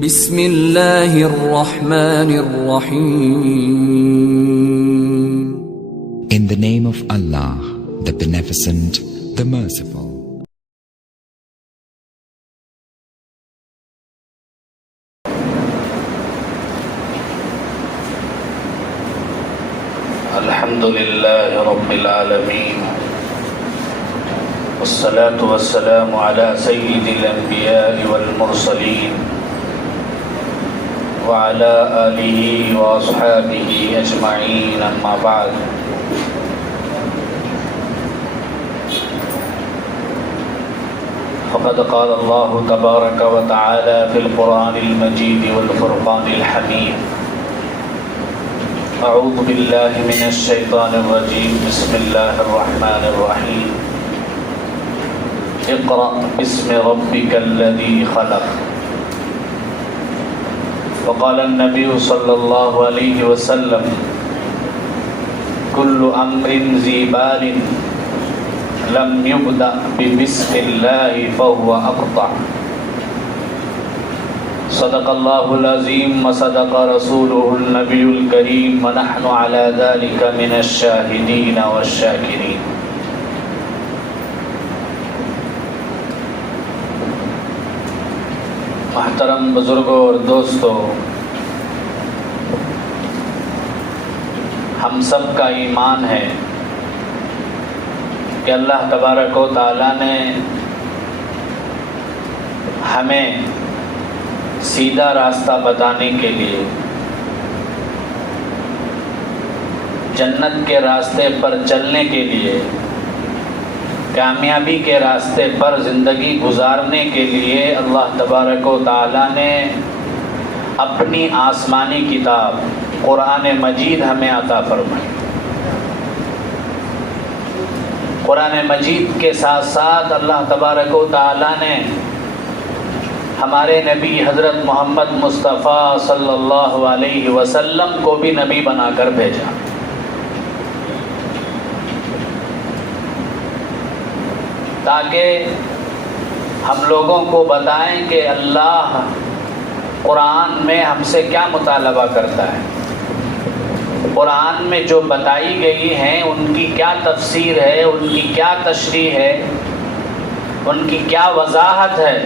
بسم اللہ الرحمن الرحیم. In the name of Allah, the Beneficent, the Merciful. الحمد لله رب العالمين، والصلاة والسلام على سيد الأنبياء والمرسلين وعلى آله وأصحابه أجمعين، أما بعد. فقد قال الله تبارك وتعالى في القرآن المجيد والفرقان الحميد: أعوذ بالله من الشيطان الرجيم، بسم الله الرحمن الرحيم. اقرأ باسم ربك الذي خلق. وقال النبي صلى الله عليه وسلم: كل أمر ذي بال لم يبدأ ببسم الله فهو أقطع. صدق الله العظيم وصدق رسوله النبي الكريم، ونحن على ذلك من الشاهدين والشاكرين. محترم بزرگوں اور دوستوں، ہم سب کا ایمان ہے کہ اللہ تبارک و تعالیٰ نے ہمیں سیدھا راستہ بتانے کے لیے، جنت کے راستے پر چلنے کے لیے، کامیابی کے راستے پر زندگی گزارنے کے لیے اللہ تبارک و تعالیٰ نے اپنی آسمانی کتاب قرآن مجید ہمیں عطا فرمائی. قرآن مجید کے ساتھ ساتھ اللہ تبارک و تعالیٰ نے ہمارے نبی حضرت محمد مصطفیٰ صلی اللہ علیہ وسلم کو بھی نبی بنا کر بھیجا. تاکہ ہم لوگوں کو بتائیں کہ اللہ قرآن میں ہم سے کیا مطالبہ کرتا ہے، قرآن میں جو بتائی گئی ہیں ان کی کیا تفسیر ہے، ان کی کیا تشریح ہے، ان کی کیا وضاحت ہے.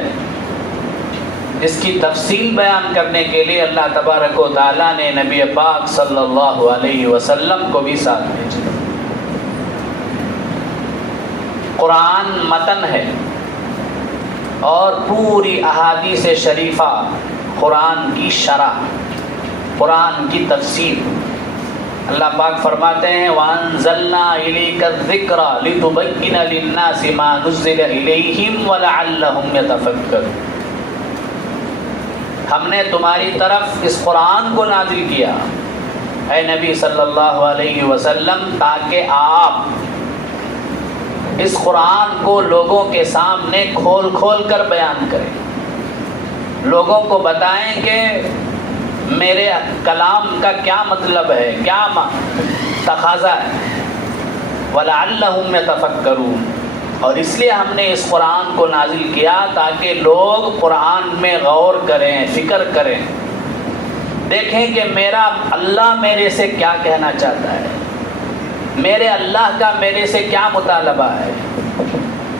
اس کی تفصیل بیان کرنے کے لیے اللہ تبارک و تعالیٰ نے نبی پاک صلی اللہ علیہ وسلم کو بھی ساتھ بھیجا. قرآن متن ہے اور پوری احادیث شریفہ قرآن کی شرح، قرآن کی تفسیر. اللہ پاک فرماتے ہیں: وَأَنزَلْنَا إِلَيْكَ الذِّكْرَ لِتُبَيِّنَ لِلنَّاسِ مَا نُزِّلَ إِلَيْهِمْ وَلَعَلَّهُمْ يَتَفَكَّرُونَ. ہم نے تمہاری طرف اس قرآن کو نازل کیا اے نبی صلی اللہ علیہ وسلم، تاکہ آپ اس قرآن کو لوگوں کے سامنے کھول کھول کر بیان کریں، لوگوں کو بتائیں کہ میرے کلام کا کیا مطلب ہے، کیا تقاضا ہے. وَلَعَلَّهُمْ يَتَفَكَّرُونَ. اور اس لیے ہم نے اس قرآن کو نازل کیا تاکہ لوگ قرآن میں غور کریں، فکر کریں، دیکھیں کہ میرا اللہ میرے سے کیا کہنا چاہتا ہے، میرے اللہ کا میرے سے کیا مطالبہ ہے،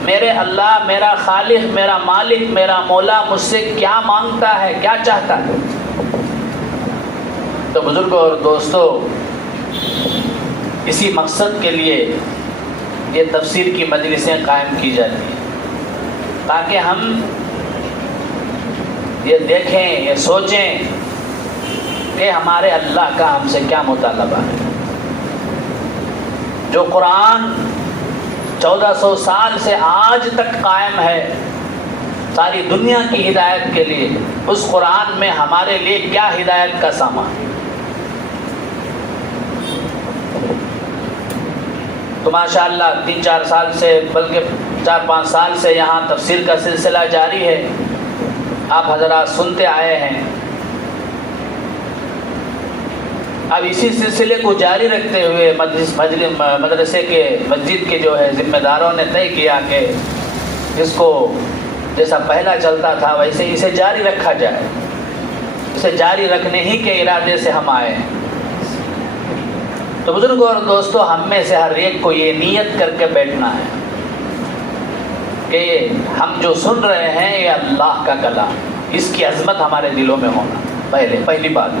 میرے اللہ، میرا خالق، میرا مالک، میرا مولا مجھ سے کیا مانگتا ہے، کیا چاہتا ہے. تو بزرگوں اور دوستوں، اسی مقصد کے لیے یہ تفسیر کی مجلسیں قائم کی جاتی ہیں، تاکہ ہم یہ دیکھیں، یہ سوچیں کہ ہمارے اللہ کا ہم سے کیا مطالبہ ہے. جو قرآن 1400 سال سے آج تک قائم ہے ساری دنیا کی ہدایت کے لیے، اس قرآن میں ہمارے لیے کیا ہدایت کا سامان. تو ماشاءاللہ 3-4 سال سے، بلکہ 4-5 سال سے یہاں تفسیر کا سلسلہ جاری ہے، آپ حضرات سنتے آئے ہیں. اب اسی سلسلے کو جاری رکھتے ہوئے مدرسے کے مسجد کے جو ہے ذمہ داروں نے طے کیا کہ اس کو جیسا پہلا چلتا تھا ویسے اسے جاری رکھا جائے. اسے جاری رکھنے ہی کے ارادے سے ہم آئے ہیں۔ تو بزرگوں اور دوستو، ہم میں سے ہر ایک کو یہ نیت کر کے بیٹھنا ہے کہ ہم جو سن رہے ہیں یہ اللہ کا کلام، اس کی عظمت ہمارے دلوں میں ہونا، پہلی بات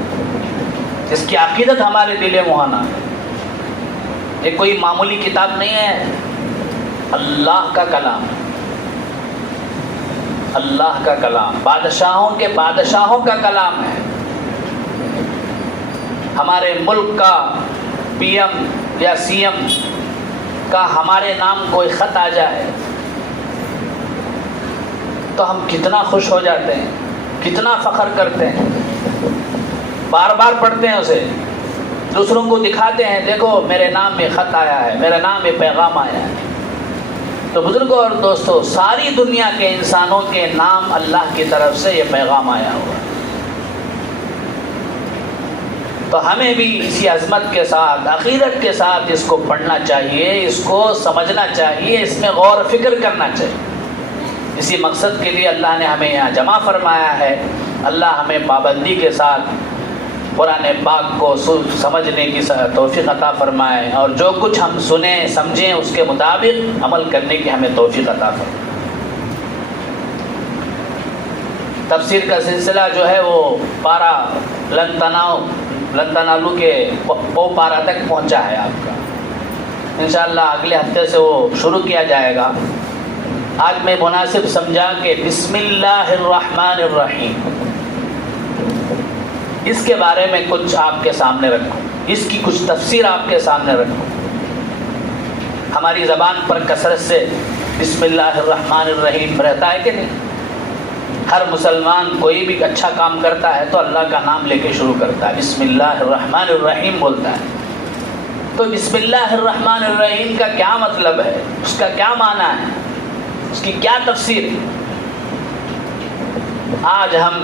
اس کی عقیدت ہمارے دلوں میں ہونا۔ یہ کوئی معمولی کتاب نہیں ہے، اللہ کا کلام، اللہ کا کلام، بادشاہوں کے بادشاہوں کا کلام ہے۔ ہمارے ملک کا پی ایم یا سی ایم کا ہمارے نام کوئی خط آ جائے تو ہم کتنا خوش ہو جاتے ہیں، کتنا فخر کرتے ہیں، بار بار پڑھتے ہیں اسے، دوسروں کو دکھاتے ہیں، دیکھو میرے نام میں خط آیا ہے، میرے نام میں پیغام آیا ہے۔ تو بزرگوں اور دوستو، ساری دنیا کے انسانوں کے نام اللہ کی طرف سے یہ پیغام آیا ہوا ہے۔ تو ہمیں بھی اسی عظمت کے ساتھ، عقیدت کے ساتھ اس کو پڑھنا چاہیے، اس کو سمجھنا چاہیے، اس میں غور و فکر کرنا چاہیے۔ اسی مقصد کے لیے اللہ نے ہمیں یہاں جمع فرمایا ہے۔ اللہ ہمیں پابندی کے ساتھ قرآن پاک کو سمجھنے کی توفیق عطا فرمائے، اور جو کچھ ہم سنیں سمجھیں اس کے مطابق عمل کرنے کی ہمیں توفیق عطا فرمائے۔ تفسیر کا سلسلہ جو ہے وہ پارا لن تنالو کے وہ پارا تک پہنچا ہے آپ کا، انشاءاللہ اگلے ہفتے سے وہ شروع کیا جائے گا۔ آج میں مناسب سمجھا کہ بسم اللہ الرحمن الرحیم، اس کے بارے میں کچھ آپ کے سامنے رکھوں، اس کی کچھ تفسیر آپ کے سامنے رکھوں۔ ہماری زبان پر کثرت سے بسم اللہ الرحمن الرحیم رہتا ہے کہ نہیں؟ ہر مسلمان کوئی بھی اچھا کام کرتا ہے تو اللہ کا نام لے کے شروع کرتا ہے، بسم اللہ الرحمن الرحیم بولتا ہے۔ تو بسم اللہ الرحمن الرحیم کا کیا مطلب ہے، اس کا کیا معنی ہے، اس کی کیا تفسیر ہے؟ آج ہم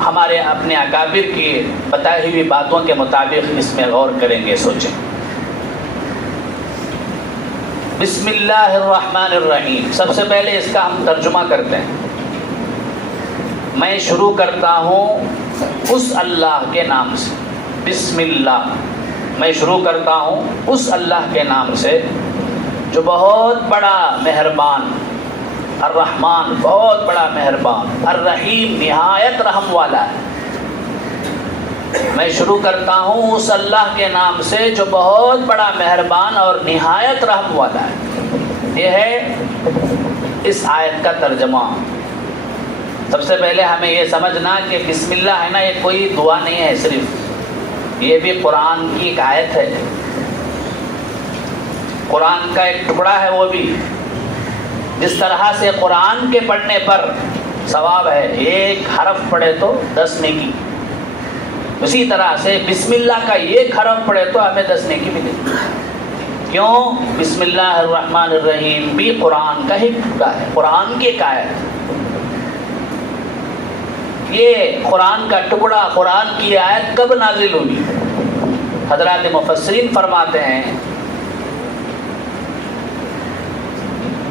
ہمارے اپنے اکابر کی بتائی ہوئی باتوں کے مطابق اس میں غور کریں گے، سوچیں۔ بسم اللہ الرحمن الرحیم، سب سے پہلے اس کا ہم ترجمہ کرتے ہیں۔ میں شروع کرتا ہوں اس اللہ کے نام سے، بسم اللہ، میں شروع کرتا ہوں اس اللہ کے نام سے جو بہت بڑا مہربان، الرحمن بہت بڑا مہربان، الرحیم نہایت رحم والا ہے۔ میں شروع کرتا ہوں اس اللہ کے نام سے جو بہت بڑا مہربان اور نہایت رحم والا ہے۔ یہ ہے اس آیت کا ترجمہ۔ سب سے پہلے ہمیں یہ سمجھنا کہ بسم اللہ ہے نا، یہ کوئی دعا نہیں ہے صرف، یہ بھی قرآن کی ایک آیت ہے، قرآن کا ایک ٹکڑا ہے۔ وہ بھی جس طرح سے قرآن کے پڑھنے پر ثواب ہے، ایک حرف پڑھے تو 10 نیکی، اسی طرح سے بسم اللہ کا ایک حرف پڑھے تو ہمیں 10 نیکی ملے گی۔ کیوں؟ بسم اللہ الرحمن الرحیم بھی قرآن کا ہی ٹکڑا ہے، قرآن کی ایک آیت۔ یہ قرآن کا ٹکڑا، قرآن کی آیت کب نازل ہوئی؟ حضرات مفسرین فرماتے ہیں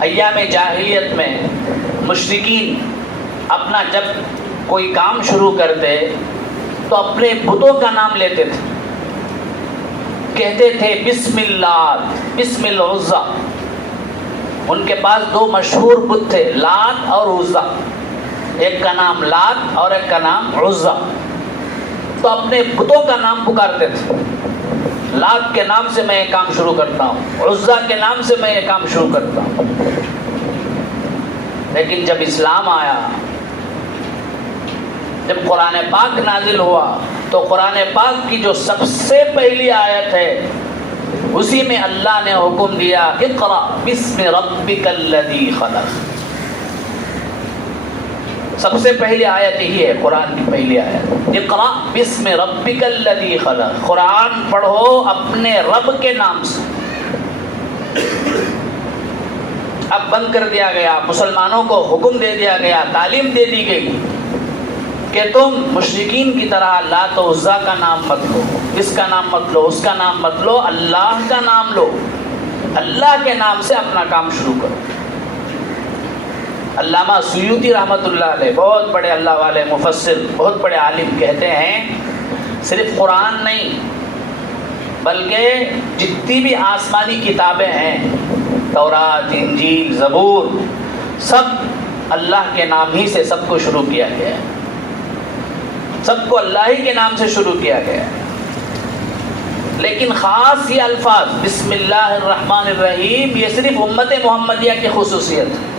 ایام جاہلیت میں مشرکین اپنا جب کوئی کام شروع کرتے تو اپنے بتوں کا نام لیتے تھے، کہتے تھے بسم اللہ، بسم العزا۔ ان کے پاس 2 مشہور بت تھے، لات اور عزا، ایک کا نام لات اور ایک کا نام عزا۔ تو اپنے بتوں کا نام پکارتے تھے، لات کے نام سے میں یہ کام شروع کرتا ہوں، عزا کے نام سے میں یہ کام شروع کرتا ہوں۔ لیکن جب اسلام آیا، جب قرآن پاک نازل ہوا، تو قرآن پاک کی جو سب سے پہلی آیت ہے اسی میں اللہ نے حکم دیا، اقرأ بسم ربک الذی خلق۔ سب سے پہلی آیت یہی ہے، قرآن کی پہلی آیت، اقرأ بسم ربک الذی خلق، قرآن پڑھو اپنے رب کے نام سے۔ اب بند کر دیا گیا، مسلمانوں کو حکم دے دیا گیا، تعلیم دے دی گئی کہ تم مشرکین کی طرح لات و عزا کا نام مت لو، اس کا نام مت لو، اس کا نام مت لو، اللہ کا نام لو، اللہ کے نام سے اپنا کام شروع کرو۔ علامہ سیوطی رحمۃ اللہ علیہ، بہت بڑے اللہ والے مفسر، بہت بڑے عالم، کہتے ہیں صرف قرآن نہیں بلکہ جتنی بھی آسمانی کتابیں ہیں، تورات، انجیل، زبور، سب اللہ کے نام ہی سے سب کو شروع کیا گیا ہے، سب کو اللہ ہی کے نام سے شروع کیا گیا ہے۔ لیکن خاص یہ الفاظ بسم اللہ الرحمن الرحیم، یہ صرف امت محمدیہ کی خصوصیت ہے،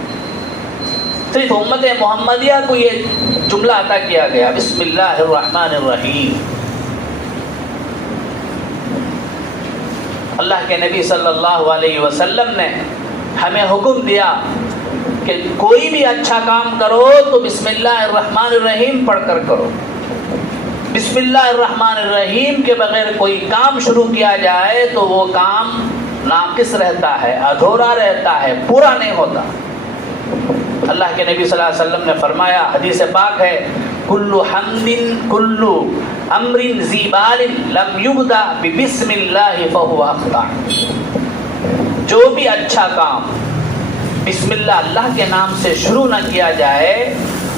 صرف امت محمدیہ کو یہ جملہ عطا کیا گیا، بسم اللہ الرحمن الرحیم۔ اللہ کے نبی صلی اللہ علیہ وسلم نے ہمیں حکم دیا کہ کوئی بھی اچھا کام کرو تو بسم اللہ الرحمن الرحیم پڑھ کر کرو۔ بسم اللہ الرحمن الرحیم کے بغیر کوئی کام شروع کیا جائے تو وہ کام ناقص رہتا ہے، ادھورا رہتا ہے، پورا نہیں ہوتا۔ اللہ کے نبی صلی اللہ علیہ وسلم نے فرمایا، حدیث پاک ہے، کل حمد کل امر ذی بال لم یبدا ببسم اللہ فهو اخطا۔ جو بھی اچھا کام بسم اللہ اللہ کے نام سے شروع نہ کیا جائے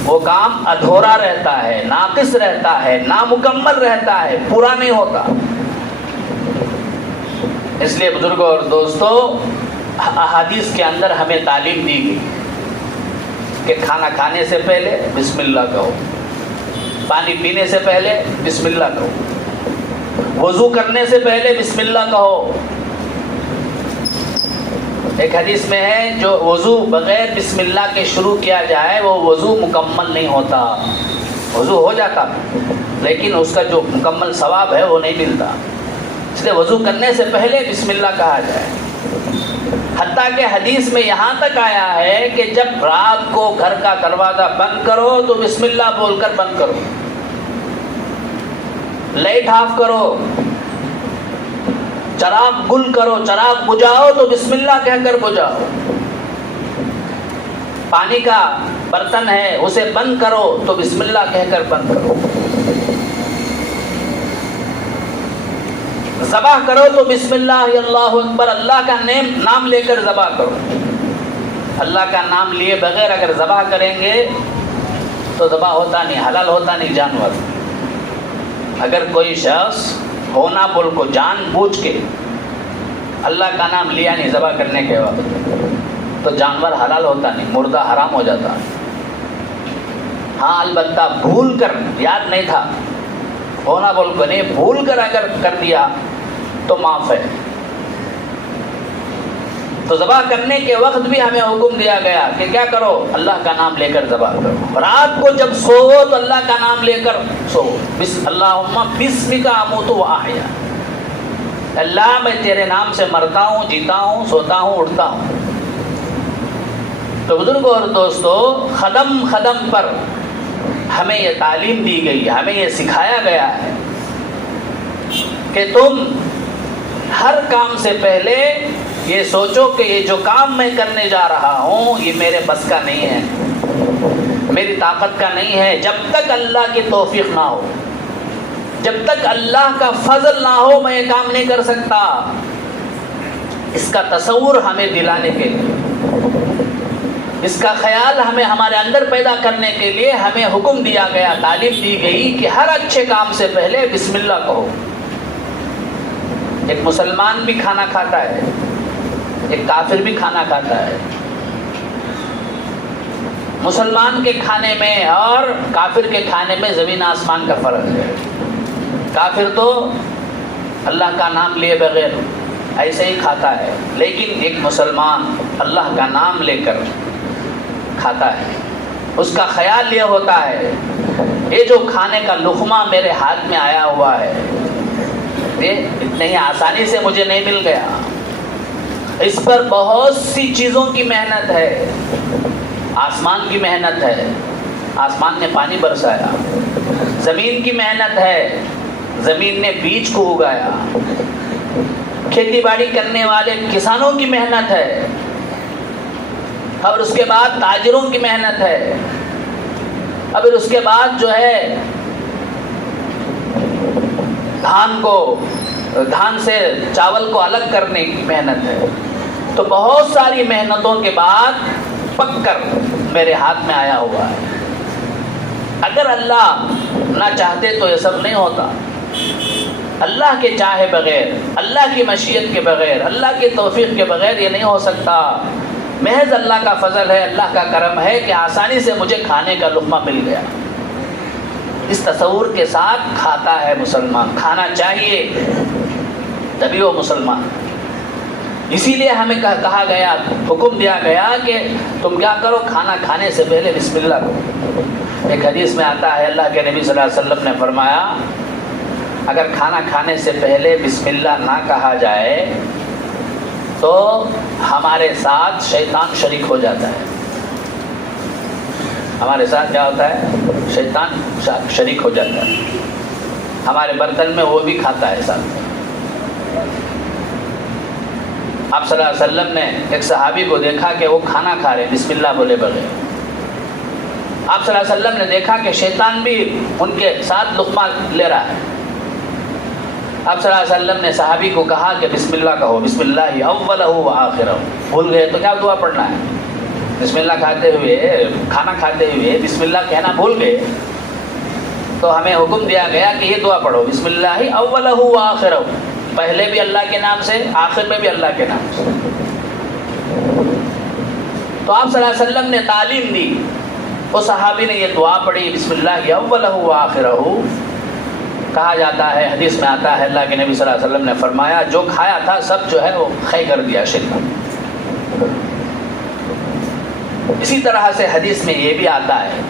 وہ کام ادھورا رہتا ہے، ناقص رہتا ہے، نامکمل رہتا ہے، پورا نہیں ہوتا۔ اس لیے بزرگوں اور دوستو، احادیث کے اندر ہمیں تعلیم دی گئی کہ کھانا کھانے سے پہلے بسم اللہ کہو، پانی پینے سے پہلے بسم اللہ کہو، وضو کرنے سے پہلے بسم اللہ کہو۔ ایک حدیث میں ہے جو وضو بغیر بسم اللہ کے شروع کیا جائے وہ وضو مکمل نہیں ہوتا، وضو ہو جاتا لیکن اس کا جو مکمل ثواب ہے وہ نہیں ملتا، اس لیے وضو کرنے سے پہلے بسم اللہ کہا جائے۔ حتیٰ کہ حدیث میں یہاں تک آیا ہے کہ جب رات کو گھر کا دروازہ بند کرو تو بسم اللہ بول کر بند کرو، لائٹ آف کرو، چراغ گل کرو، چراغ بجھاؤ تو بسم اللہ کہہ کر بجھاؤ، پانی کا برتن ہے اسے بند کرو تو بسم اللہ کہہ کر بند کرو، ذبح کرو تو بسم اللہ اللہ اکبر، اللہ کا نام لے کر ذبح کرو۔ اللہ کا نام لیے بغیر اگر ذبح کریں گے تو ذبح ہوتا نہیں، حلال ہوتا نہیں جانور۔ اگر کوئی شخص ہونا بول کو جان بوجھ کے اللہ کا نام لیا نہیں ذبح کرنے کے وقت تو جانور حلال ہوتا نہیں، مردہ حرام ہو جاتا۔ ہاں البتہ بھول کر، یاد نہیں تھا، ہونا بول کو نہیں، بھول کر اگر کر دیا تو معاف ہے۔ تو ذبح کرنے کے وقت بھی ہمیں حکم دیا گیا کہ کیا کرو، اللہ کا نام لے کر ذبح کرو۔ رات کو جب سوو تو اللہ کا نام لے کر سو، اللہم بسمک اموت و احیا، اللہ میں تیرے نام سے مرتا ہوں، جیتا ہوں، سوتا ہوں، اٹھتا ہوں۔ تو بزرگوں اور دوستو، قدم قدم پر ہمیں یہ تعلیم دی گئی، ہمیں یہ سکھایا گیا ہے کہ تم ہر کام سے پہلے یہ سوچو کہ یہ جو کام میں کرنے جا رہا ہوں یہ میرے بس کا نہیں ہے، میری طاقت کا نہیں ہے، جب تک اللہ کی توفیق نہ ہو، جب تک اللہ کا فضل نہ ہو میں یہ کام نہیں کر سکتا۔ اس کا تصور ہمیں دلانے کے لیے، اس کا خیال ہمیں ہمارے اندر پیدا کرنے کے لیے ہمیں حکم دیا گیا، تعلیم دی گئی کہ ہر اچھے کام سے پہلے بسم اللہ کہو۔ ایک مسلمان بھی کھانا کھاتا ہے، ایک کافر بھی کھانا کھاتا ہے۔ مسلمان کے کھانے میں اور کافر کے کھانے میں زمین آسمان کا فرق ہے۔ کافر تو اللہ کا نام لیے بغیر ایسے ہی کھاتا ہے، لیکن ایک مسلمان اللہ کا نام لے کر کھاتا ہے، اس کا خیال یہ ہوتا ہے یہ جو کھانے کا لقمہ میرے ہاتھ میں آیا ہوا ہے یہ اتنے ہی آسانی سے مجھے نہیں مل گیا، اس پر بہت سی چیزوں کی محنت ہے، آسمان کی محنت ہے، آسمان نے پانی برسایا، زمین کی محنت ہے، زمین نے بیج کو اگایا، کھیتی باڑی کرنے والے کسانوں کی محنت ہے، اور اس کے بعد تاجروں کی محنت ہے، اور اس کے بعد جو ہے دھان سے چاول کو الگ کرنے کی محنت ہے۔ تو بہت ساری محنتوں کے بعد پک کر میرے ہاتھ میں آیا ہوا ہے. اگر اللہ نہ چاہتے تو یہ سب نہیں ہوتا. اللہ کے چاہے بغیر، اللہ کی مشیت کے بغیر، اللہ کی توفیق کے بغیر یہ نہیں ہو سکتا. محض اللہ کا فضل ہے، اللہ کا کرم ہے کہ آسانی سے مجھے کھانے کا لقمہ مل گیا. اس تصور کے ساتھ کھاتا ہے مسلمان. کھانا چاہیے تبھی وہ مسلمان. اسی لیے ہمیں کہا گیا، حکم دیا گیا کہ تم کیا کرو، کھانا کھانے سے پہلے بسم اللہ کرو. ایک حدیث میں آتا ہے اللہ کے نبی صلی اللہ علیہ وسلم نے فرمایا اگر کھانا کھانے سے پہلے بسم اللہ نہ کہا جائے تو ہمارے ساتھ شیطان شریک ہو جاتا ہے. ہمارے ساتھ کیا ہوتا ہے؟ شیطان شریک ہو جاتا ہے. ہمارے برتن میں وہ بھی کھاتا ہے ساتھ. آپ صلی اللہ علیہ وسلم نے ایک صحابی کو دیکھا کہ وہ کھانا کھا رہے بسم اللہ بولے بغیر. آپ صلی اللہ علیہ وسلم نے دیکھا کہ شیطان بھی ان کے ساتھ لقمہ لے رہا ہے. آپ صلی اللہ علیہ وسلم نے صحابی کو کہا کہ بسم اللہ کہو، بسم اللہ اولہ و آخرہ. بھول گئے تو کیا دعا پڑھنا ہے؟ بسم اللہ کھاتے ہوئے، کھانا کھاتے ہوئے بسم اللہ کہنا بھول گئے تو ہمیں حکم دیا گیا کہ یہ دعا پڑھو، بسم اللہ اولہ و آخرہ. پہلے بھی اللہ کے نام سے، آخر میں بھی اللہ کے نام سے. تو آپ صلی اللہ علیہ وسلم نے تعلیم دی. اس صحابی نے یہ دعا پڑھی بسم اللہ اولہ و آخرہ. کہا جاتا ہے، حدیث میں آتا ہے اللہ کے نبی صلی اللہ علیہ وسلم نے فرمایا جو کھایا تھا سب جو ہے وہ خے کر دیا شیطان. اسی طرح سے حدیث میں یہ بھی آتا ہے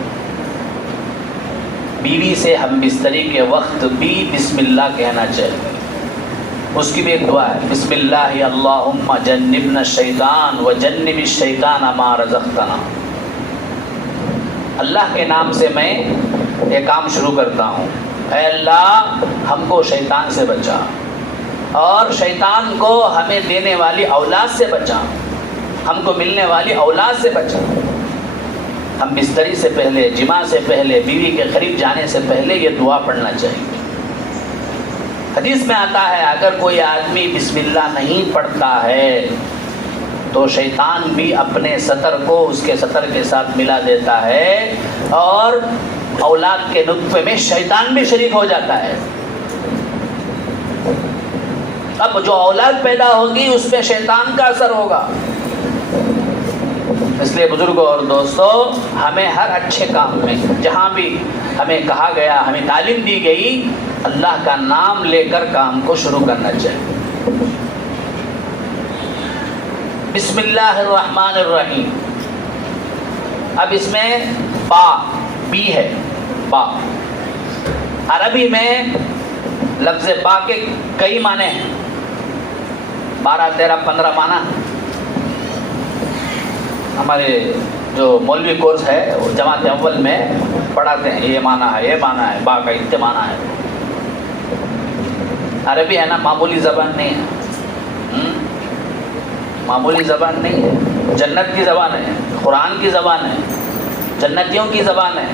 بیوی سے ہم بستری کے وقت بھی بسم اللہ کہنا چاہیے. اس کی بھی ایک دعا ہے، بسم اللہ اللہم جنبنا الشیطان وجنب الشیطان ما رزقتنا. اللہ کے نام سے میں یہ کام شروع کرتا ہوں، اے اللہ ہم کو شیطان سے بچا اور شیطان کو ہمیں دینے والی اولاد سے بچا، ہم کو ملنے والی اولاد سے بچا. ہم بستری سے پہلے، جماع سے پہلے، بیوی کے قریب جانے سے پہلے یہ دعا پڑھنا چاہیے. حدیث میں آتا ہے اگر کوئی آدمی بسم اللہ نہیں پڑھتا ہے تو شیطان بھی اپنے سطر کو اس کے سطر کے ساتھ ملا دیتا ہے اور اولاد کے نطفے میں شیطان بھی شریک ہو جاتا ہے. اب جو اولاد پیدا ہوگی اس میں شیطان کا اثر ہوگا. اس لیے بزرگوں اور دوستوں ہمیں ہر اچھے کام میں جہاں بھی ہمیں کہا گیا، ہمیں تعلیم دی گئی، اللہ کا نام لے کر کام کو شروع کرنا چاہیے. بسم اللہ الرحمن الرحیم. اب اس میں با بی ہے، با. عربی میں لفظ با کے کئی معنی ہیں، 12 13 15 معنی. ہمارے جو مولوی کورس ہے وہ جماعت اول میں پڑھاتے ہیں یہ معنی ہے، یہ معنی ہے، با کا اتنے معنی ہے. عربی ہے نا، معمولی زبان نہیں ہے، معمولی زبان نہیں ہے. جنت کی زبان ہے، قرآن کی زبان ہے، جنتیوں کی زبان ہے،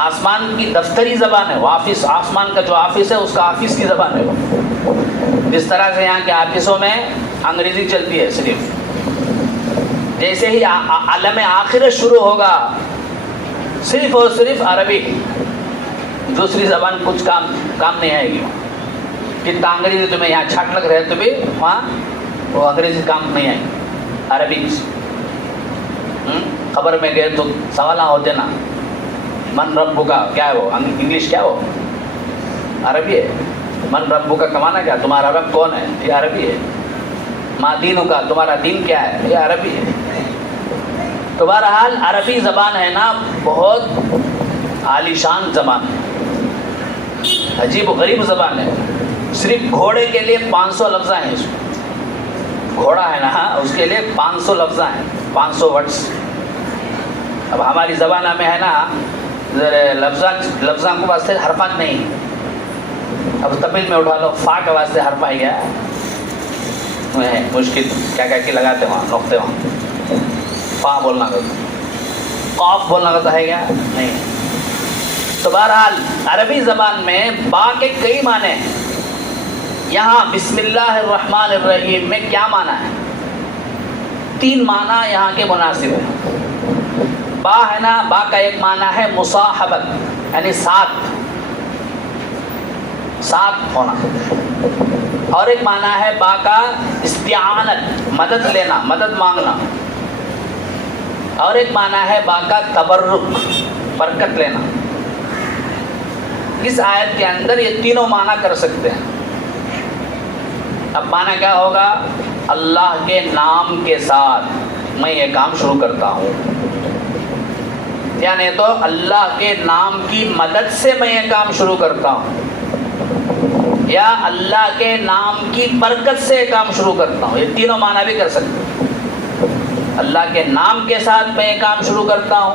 آسمان کی دفتری زبان ہے. وہ آفس، آسمان کا جو آفس ہے اس کا آفس کی زبان ہے. جس طرح سے یہاں کے آفسوں میں انگریزی چلتی ہے صرف، جیسے ہی عالم آخرت شروع ہوگا صرف اور صرف عربی، دوسری زبان کچھ کام نہیں آئے گی. کتنا انگریزی تمہیں یہاں چھٹ لگ رہے تو بھی وہاں وہ انگریزی کام نہیں آئے گی. عربی خبر میں گئے تو سوال ہوتے نا، من ربو کا کیا ہے، وہ انگلش کیا، وہ عربی ہے. من ربو کا کمانا کیا، تمہارا رب کون ہے، یہ عربی ہے. ما دینوں کا، تمہارا دین کیا ہے، یہ عربی ہے. تو بہرحال عربی زبان ہے نا بہت عالی شان زبان ہے، عجیب و غریب زبان ہے. صرف گھوڑے کے لیے 500 لفظ ہیں. اس میں گھوڑا ہے نا اس کے لیے 500 لفظ ہیں، 500 ورڈس. اب ہماری زبان میں ہے نا لفظوں کے واسطے حرفات نہیں. اب تمل میں اٹھا لو، فا کے واسطے حرف آئی گیا مشکل، کیا کیا کہ لگاتے وہاں نقطے، وہاں فا بولنا کا، قاف بولنا کا تو ہے کیا نہیں. تو بہرحال عربی زبان میں با کے کئی معنی ہیں. یہاں بسم اللہ الرحمن الرحیم میں کیا معنی ہے؟ 3 معنی یہاں کے مناسب ہیں. با ہے نا، با کا ایک معنی ہے مصاحبت، یعنی ساتھ ہونا، اور ایک معنی ہے با کا استعانت، مدد لینا، مدد مانگنا، اور ایک معنی ہے با کا تبرک، برکت لینا۔ اس آیت کے اندر یہ تینوں معنی کر سکتے ہیں۔ اب معنی کیا ہوگا؟ اللہ کے نام کے ساتھ میں یہ کام شروع کرتا ہوں، یعنی تو اللہ کے نام کی مدد سے میں یہ کام شروع کرتا ہوں، یا اللہ کے نام کی برکت سے یہ کام شروع کرتا ہوں۔ یہ تینوں معنی بھی کر سکتے ہیں۔ اللہ کے نام کے ساتھ میں یہ کام شروع کرتا ہوں،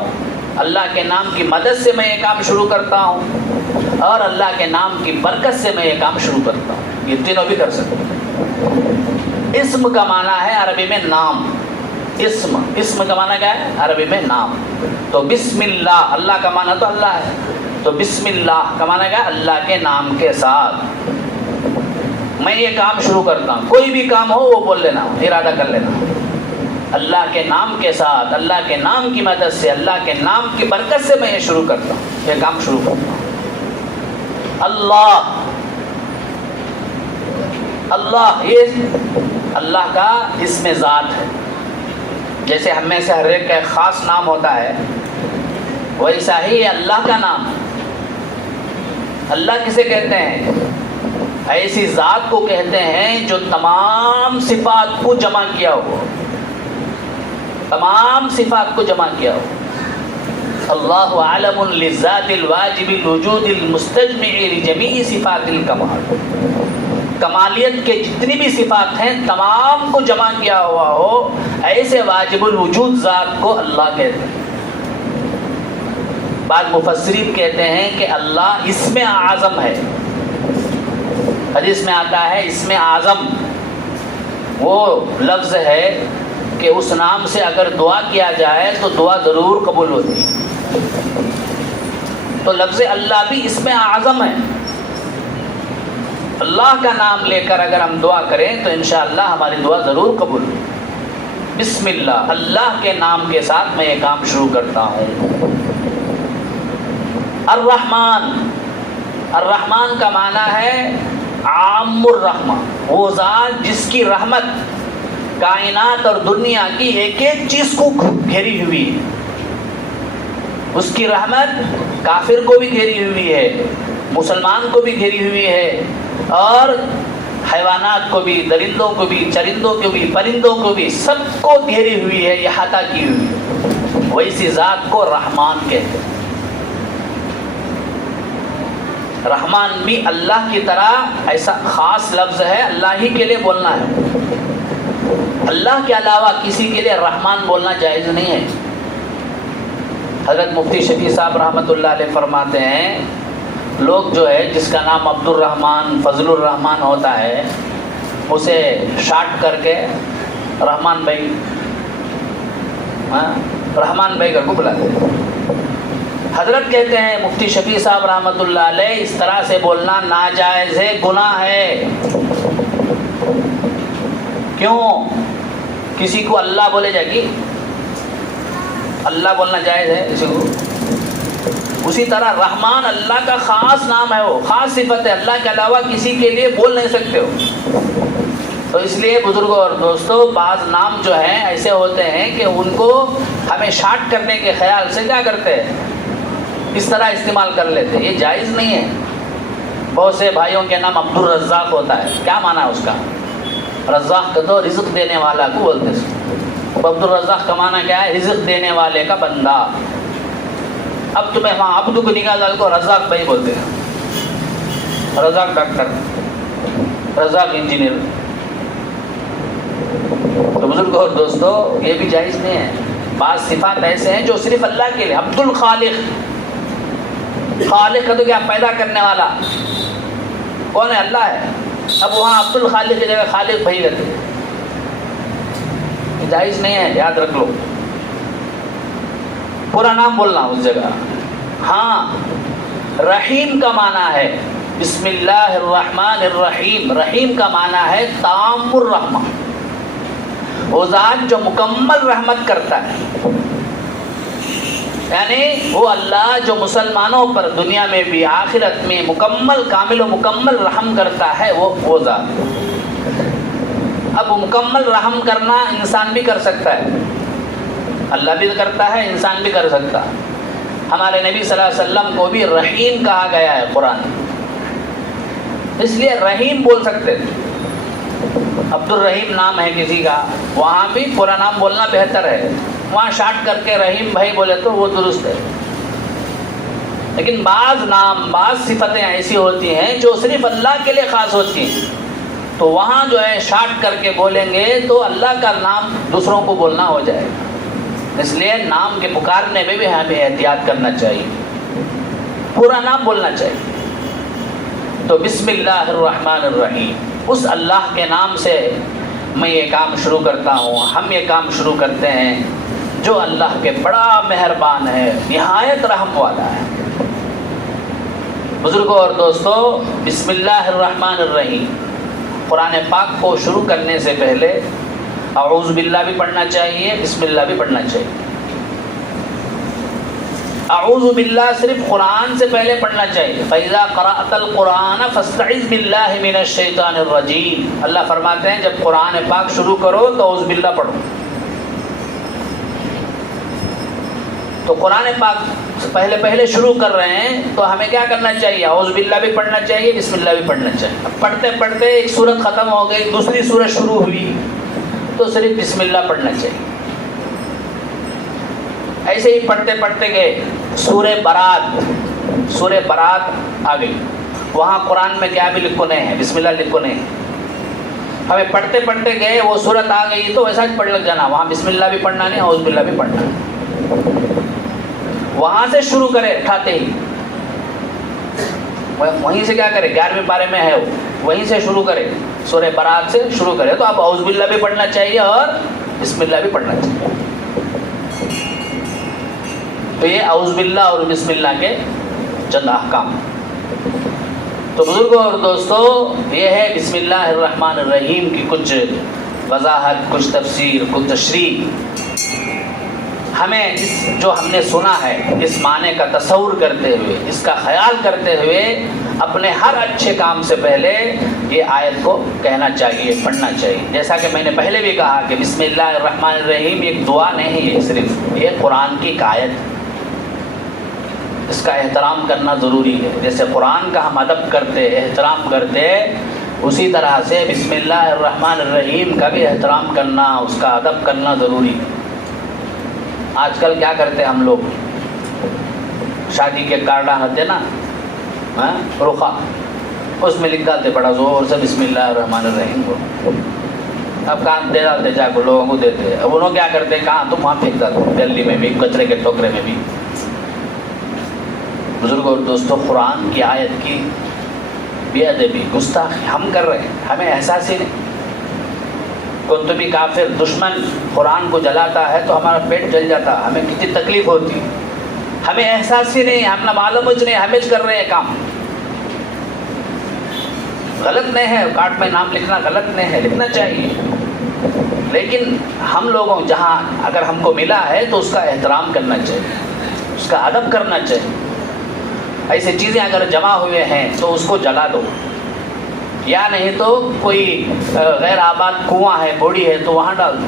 اللہ کے نام کی مدد سے میں یہ کام شروع کرتا ہوں، اور اللہ کے نام کی برکت سے میں یہ کام شروع کرتا ہوں۔ یہ تینوں بھی کر سکتے ہیں۔ اسم کا معنی ہے عربی میں نام، اسم کا معنی کیا ہے عربی میں نام؟ تو بسم اللہ، اللہ کا معنی تو اللہ ہے، تو بسم اللہ کا معنی کیا ہے؟ اللہ کے نام کے ساتھ میں یہ کام شروع کرتا ہوں۔ کوئی بھی کام ہو وہ بول لینا، ارادہ کر لینا، اللہ کے نام کے ساتھ، اللہ کے نام کی مدد سے، اللہ کے نام کی برکت سے میں یہ شروع کرتا ہوں، یہ کام شروع کرتا ہوں۔ اللہ یہ اللہ کا اسم ذات ہے۔ جیسے ہم میں سے ہر ایک کا ایک خاص نام ہوتا ہے، ویسا ہی اللہ کا نام۔ اللہ کسے کہتے ہیں؟ ایسی ذات کو کہتے ہیں جو تمام صفات کو جمع کیا ہو، تمام صفات کو جمع کیا ہو۔ اللہ عالم للذات الواجب الوجود المستجمع لجمیع صفات الکمال، کمالیت کے جتنی بھی صفات ہیں تمام کو جمع کیا ہوا ہو، ایسے واجب الوجود ذات کو اللہ کہتے ہیں۔ بعض مفسرین کہتے ہیں کہ اللہ اسم اعظم ہے۔ حدیث میں آتا ہے اسم اعظم وہ لفظ ہے کہ اس نام سے اگر دعا کیا جائے تو دعا ضرور قبول ہوتی ہے۔ تو لفظ اللہ بھی اسم اعظم ہے۔ اللہ کا نام لے کر اگر ہم دعا کریں تو انشاءاللہ ہماری دعا ضرور قبول ہوگی۔ بسم اللہ، اللہ کے نام کے ساتھ میں یہ کام شروع کرتا ہوں۔ الرحمن، الرحمن کا معنی ہے عام الرحمہ، وہ ذات جس کی رحمت کائنات اور دنیا کی ایک ایک چیز کو گھیری ہوئی ہے۔ اس کی رحمت کافر کو بھی گھیری ہوئی ہے، مسلمان کو بھی گھیری ہوئی ہے، اور حیوانات کو بھی، درندوں کو بھی، چرندوں کو بھی، پرندوں کو بھی، سب کو گھیری ہوئی ہے، احاطہ کی ہوئی ہے۔ ویسی ذات کو رحمان کہتے ہیں۔ رحمان بھی اللہ کی طرح ایسا خاص لفظ ہے، اللہ ہی کے لیے بولنا ہے۔ اللہ کے علاوہ کسی کے لیے رحمان بولنا جائز نہیں ہے۔ حضرت مفتی شفیع صاحب رحمۃ اللہ علیہ فرماتے ہیں، لوگ جو ہے جس کا نام عبد الرحمن، فضل الرحمن ہوتا ہے، اسے شارٹ کر کے رحمان بھائی، رحمان بھائی کر کو بلاتے ہیں۔ حضرت کہتے ہیں مفتی شفیع صاحب رحمۃ اللہ علیہ، اس طرح سے بولنا ناجائز ہے، گناہ ہے۔ کیوں؟ کسی کو اللہ بولے جائے گی؟ اللہ بولنا جائز ہے کسی کو؟ اسی طرح رحمان اللہ کا خاص نام ہے، وہ خاص صفت ہے، اللہ کے علاوہ کسی کے لیے بول نہیں سکتے ہو۔ تو اس لیے بزرگوں اور دوستوں، بعض نام جو ہیں ایسے ہوتے ہیں کہ ان کو ہمیں شارٹ کرنے کے خیال سے کیا کرتے ہیں، اس طرح استعمال کر لیتے ہیں۔ یہ جائز نہیں ہے۔ بہت سے بھائیوں کے نام عبد الرزاق ہوتا ہے، کیا معنی ہے اس کا؟ رزاق کا تو رزق دینے والا کو بولتے ہیں۔ عبد الرزاق کا معنی کیا ہے؟ رزق دینے والے کا بندہ۔ اب تمہیں وہاں عبد کو نکال ڈال کو رزاق بھائی بولتے ہیں، رزاق ڈاکٹر، رزاق انجینئر۔ تو بزرگوں اور دوستوں، یہ بھی جائز نہیں ہے۔ بعض صفات ایسے ہیں جو صرف اللہ کے لیے، عبد الخالق، خالق کا تو کیا پیدا کرنے والا کون ہے؟ اللہ ہے۔ اب وہاں عبد الخالق کی جگہ خالق بھائی کرتے ہیں، جائز نہیں ہے، یاد رکھ لو۔ پورا نام بولنا اس جگہ۔ ہاں، رحیم کا معنی ہے بسم اللہ الرحمن الرحیم۔ رحیم کا معنی ہے تام الرحمہ، وہ ذات جو مکمل رحمت کرتا ہے۔ یعنی وہ اللہ جو مسلمانوں پر دنیا میں بھی آخرت میں مکمل کامل و مکمل رحم کرتا ہے، وہ ذات۔ اب مکمل رحم کرنا انسان بھی کر سکتا ہے، اللہ بھی کرتا ہے، انسان بھی کر سکتا ہے۔ ہمارے نبی صلی اللہ علیہ وسلم کو بھی رحیم کہا گیا ہے قرآن، اس لیے رحیم بول سکتے تھے۔ عبد الرحیم نام ہے کسی کا، وہاں بھی پورا نام بولنا بہتر ہے، وہاں شارٹ کر کے رحیم بھائی بولے تو وہ درست ہے۔ لیکن بعض نام، بعض صفتیں ایسی ہوتی ہیں جو صرف اللہ کے لیے خاص ہوتی ہیں، تو وہاں جو ہے شارٹ کر کے بولیں گے تو اللہ کا نام دوسروں کو بولنا ہو جائے گا۔ اس لیے نام کے پکارنے میں بھی ہمیں احتیاط کرنا چاہیے، پورا نام بولنا چاہیے۔ تو بسم اللہ الرحمن الرحیم، اس اللہ کے نام سے میں یہ کام شروع کرتا ہوں، ہم یہ کام شروع کرتے ہیں جو اللہ کے بڑا مہربان ہے، نہایت رحم والا ہے۔ بزرگوں اور دوستو، بسم اللہ الرحمن الرحیم قرآن پاک کو شروع کرنے سے پہلے اعوذ باللہ بھی پڑھنا چاہیے، بسم اللہ بھی پڑھنا چاہیے۔ اعوذ باللہ صرف قرآن سے پہلے پڑھنا چاہیے۔ فَإِذَا قَرَأْتَ الْقُرْآنَ فَاسْتَعِذْ بِاللَّهِ مِنَ الشَّيْطَانِ الرَّجِيمِ، اللہ فرماتے ہیں جب قرآن پاک شروع کرو تو اعوذ باللہ پڑھو۔ تو قرآن پاک سے پہلے شروع کر رہے ہیں تو ہمیں کیا کرنا چاہیے؟ اعوذ باللہ بھی پڑھنا چاہیے، بسم اللہ بھی پڑھنا چاہیے۔ اب پڑھتے پڑھتے ایک سورت ختم ہو گئی، دوسری سورت شروع ہوئی تو صرف بسم اللہ پڑھنا چاہیے۔ ایسے ہی پڑھتے پڑھتے گئے، سورہ برات آ گئی، وہاں قرآن میں کیا بھی لکھو نہیں ہے، بسم اللہ لکھو نہیں ہے۔ ہمیں پڑھتے پڑھتے گئے، وہ سورت آ گئی تو ویسا پڑھ لگ جانا، وہاں بسم اللہ بھی پڑھنا نہیں، اعوذ باللہ بھی پڑھنا ہے۔ وہاں سے شروع کرے اٹھاتے ہی، وہیں سے کیا کرے، 11ویں پارے میں ہے وہ، وہیں سے شروع کرے، سورہ برات سے شروع کرے، تو اب اعوذ باللہ بھی پڑھنا چاہیے اور بسم اللہ بھی پڑھنا چاہیے۔ تو یہ اعوذ باللہ اور بسم اللہ کے چند احکام۔ تو بزرگوں اور دوستو، یہ ہے بسم اللہ الرحمن الرحیم کی کچھ وضاحت، کچھ تفسیر، کچھ تشریح۔ ہمیں جو ہم نے سنا ہے اس معنی کا تصور کرتے ہوئے، اس کا خیال کرتے ہوئے اپنے ہر اچھے کام سے پہلے یہ آیت کو کہنا چاہیے، پڑھنا چاہیے۔ جیسا کہ میں نے پہلے بھی کہا کہ بسم اللہ الرحمن الرحیم ایک دعا نہیں ہے، صرف یہ قرآن کی ایک آیت ہے، اس کا احترام کرنا ضروری ہے۔ جیسے قرآن کا ہم ادب کرتے، احترام کرتے، اسی طرح سے بسم اللہ الرحمن الرحیم کا بھی احترام کرنا، اس کا ادب کرنا ضروری ہے۔ آج کل کیا کرتے ہم لوگ، شادی کے کارڈ آتے نا رخا، اس میں لکھ ڈالتے بڑا زور سے بسم اللہ الرحمن الرحیم کو، اب کام دے ڈالتے جا کے لوگوں کو دیتے، اب انہوں کیا کرتے، کہاں تم وہاں پھینک ڈالتے، دلی میں بھی، کچرے کے ٹوکرے میں بھی۔ بزرگوں اور دوستوں، قرآن کی آیت کی بے ادبی، گستاخی ہم کر رہے ہیں، ہمیں احساس ہی نہیں۔ کون تو بھی کافر دشمن قرآن کو جلاتا ہے تو ہمارا پیٹ جل جاتا، ہمیں کتنی تکلیف ہوتی، ہمیں احساس ہی نہیں، ہم نہ معلوم ہی نہیں، ہمیں کر رہے ہیں کام۔ غلط نہیں ہے، کارڈ میں نام لکھنا غلط نہیں ہے، لکھنا چاہیے، لیکن ہم لوگوں جہاں اگر ہم کو ملا ہے تو اس کا احترام کرنا چاہیے، اس کا ادب کرنا چاہیے۔ ایسی چیزیں اگر جمع ہوئے ہیں تو اس کو جلا دو، یا نہیں تو کوئی غیر آباد کنواں ہے، بوڑی ہے تو وہاں ڈال دو،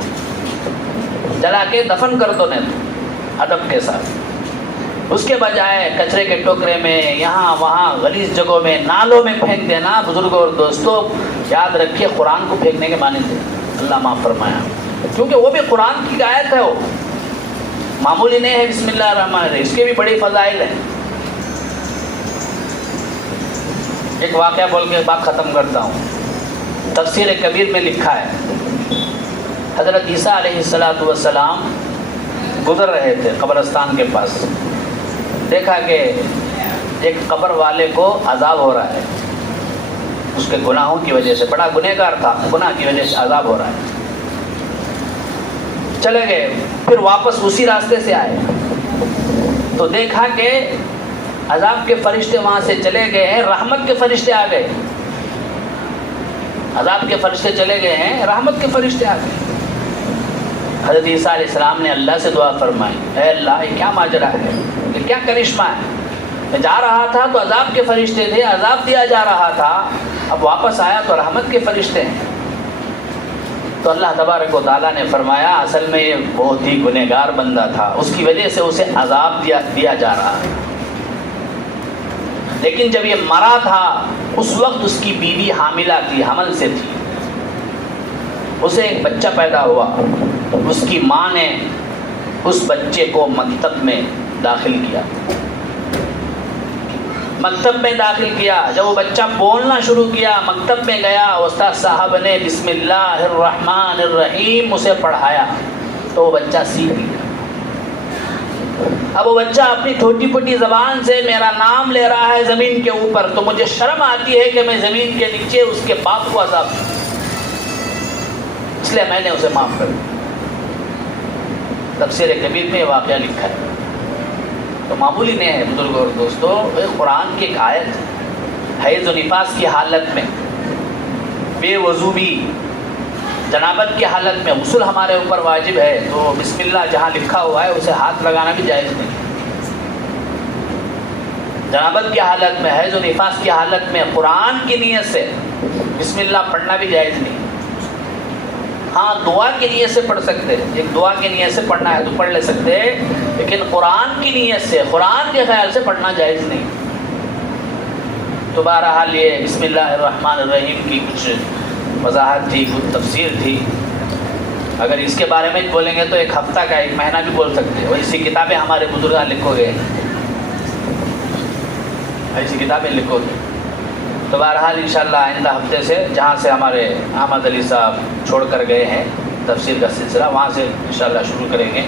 جلا کے دفن کر دو، نہیں تو ادب کے ساتھ۔ اس کے بجائے کچرے کے ٹوکرے میں، یہاں وہاں غلیظ جگہوں میں، نالوں میں پھینک دینا، بزرگوں اور دوستوں یاد رکھیے قرآن کو پھینکنے کے معنی تھے، اللہ معاف فرمایا، کیونکہ وہ بھی قرآن کی آیت ہے، وہ معمولی نہیں ہے۔ بسم اللہ الرحمن الرحیم اس کے بھی بڑی فضائل ہیں۔ ایک واقعہ بول کے بات ختم کرتا ہوں۔ تفسیر کبیر میں لکھا ہے، حضرت عیسیٰ علیہ السلام گزر رہے تھے قبرستان کے پاس، دیکھا کہ ایک قبر والے کو عذاب ہو رہا ہے، اس کے گناہوں کی وجہ سے، بڑا گنہگار تھا، گناہ کی وجہ سے عذاب ہو رہا ہے۔ چلے گئے، پھر واپس اسی راستے سے آئے تو دیکھا کہ عذاب کے فرشتے وہاں سے چلے گئے ہیں، رحمت کے فرشتے آ گئے، عذاب کے فرشتے چلے گئے ہیں، رحمت کے فرشتے آ گئے۔ حضرت عیسیٰ علیہ السلام نے اللہ سے دعا فرمائی، اے اللہ یہ کیا ماجرا ہے، یہ کیا کرشمہ ہے، میں جا رہا تھا تو عذاب کے فرشتے تھے، عذاب دیا جا رہا تھا، اب واپس آیا تو رحمت کے فرشتے ہیں۔ تو اللہ تبارک و تعالیٰ نے فرمایا اصل میں یہ بہت ہی گنہگار بندہ تھا، اس کی وجہ سے اسے عذاب دیا جا رہا ہے، لیکن جب یہ مرا تھا اس وقت اس کی بیوی حاملہ تھی، حمل سے تھی، اسے ایک بچہ پیدا ہوا، اس کی ماں نے اس بچے کو مکتب میں داخل کیا، مکتب میں داخل کیا۔ جب وہ بچہ بولنا شروع کیا، مکتب میں گیا، استاد صاحب نے بسم اللہ الرحمن الرحیم اسے پڑھایا تو وہ بچہ سیکھ گیا۔ اب وہ بچہ اپنی ٹھوٹی پھوٹی زبان سے میرا نام لے رہا ہے زمین کے اوپر، تو مجھے شرم آتی ہے کہ میں زمین کے نیچے اس کے باپ کو عذاب دوں، اس لیے میں نے اسے معاف کر دیا۔ تفسیر کبیر میں یہ واقعہ لکھا ہے، تو معمولی نہیں ہے بزرگوں اور دوستوں، قرآن کی ایک آیت ہے، حیض و نفاس کی حالت میں، بے وضو بھی، جنابت کی حالت میں غسل ہمارے اوپر واجب ہے، تو بسم اللہ جہاں لکھا ہوا ہے اسے ہاتھ لگانا بھی جائز نہیں۔ جنابت کی حالت میں، حیض و نفاس کی حالت میں قرآن کی نیت سے بسم اللہ پڑھنا بھی جائز نہیں۔ ہاں دعا کی نیت سے پڑھ سکتے ہیں، ایک دعا کی نیت سے پڑھنا ہے تو پڑھ لے سکتے ہیں، لیکن قرآن کی نیت سے، قرآن کے خیال سے پڑھنا جائز نہیں۔ تو بہرحال یہ بسم اللہ الرحمن الرحیم کی کچھ وضاحت تھی، کچھ تفسیر تھی۔ اگر اس کے بارے میں بولیں گے تو ایک ہفتہ کا، ایک مہینہ بھی بول سکتے ہیں، ایسی کتابیں ہمارے بزرگان لکھو گے، ایسی کتابیں لکھو گے۔ تو بہرحال انشاءاللہ آئندہ ہفتے سے جہاں سے ہمارے احمد علی صاحب چھوڑ کر گئے ہیں تفسیر کا سلسلہ، وہاں سے انشاءاللہ شروع کریں گے۔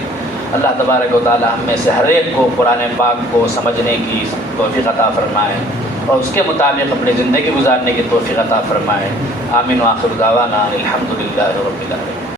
اللہ تبارک و تعالی ہم میں سے ہر ایک کو قرآن پاک کو سمجھنے کی توفیق عطا فرمائے اور اس کے مطابق اپنی زندگی گزارنے کی توفیق عطا فرمائے۔ آمین وآخر دعوانا الحمدللہ رب العالمین۔